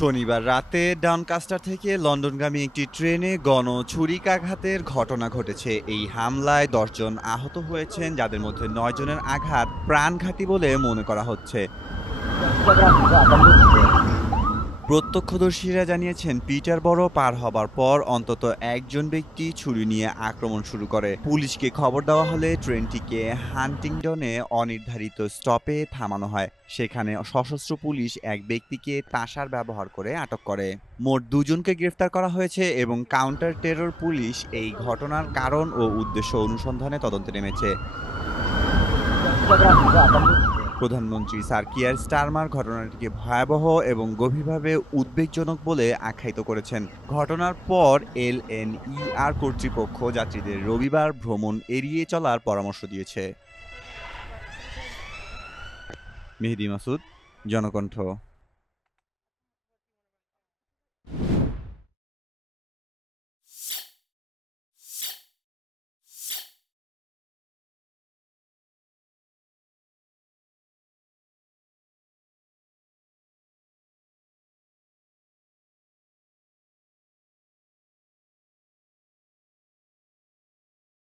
শনিবার রাতে ডানকাস্টার থেকে লন্ডনগামী একটি ট্রেনে গণছুরিকাঘাতের ঘটনা ঘটেছে। এই হামলায় ১০ জন আহত হয়েছেন, যাদের মধ্যে ৯ জনের আঘাত প্রাণঘাতী বলে মনে করা হচ্ছে। প্রত্যক্ষদর্শীরা জানিয়েছেন, পিটারবরো পার হবার পর অন্তত একজন ব্যক্তি ছুরি নিয়ে আক্রমণ শুরু করে। পুলিশকে খবর দেওয়া হলে ট্রেনটিকে হান্টিংটনে অনির্ধারিত স্টপে থামানো হয়। সেখানে সশস্ত্র পুলিশ এক ব্যক্তিকে তাসার ব্যবহার করে আটক করে। মোট ২ জনকে গ্রেফতার করা হয়েছে এবং কাউন্টার টেরর পুলিশ এই ঘটনার কারণ ও উদ্দেশ্য অনুসন্ধানে তদন্তে নেমেছে। প্রধানমন্ত্রী স্যার কিয়ার স্টারমার ঘটনাটিকে ভয়াবহ এবং গভীরভাবে উদ্বেগজনক বলে আখ্যায়িত করেছেন। ঘটনার পর এলএনইআর কর্তৃপক্ষ যাত্রীদের রবিবার ভ্রমণ এড়িয়ে চলার পরামর্শ দিয়েছে। মেহেদী মাসুদ, জনকণ্ঠ।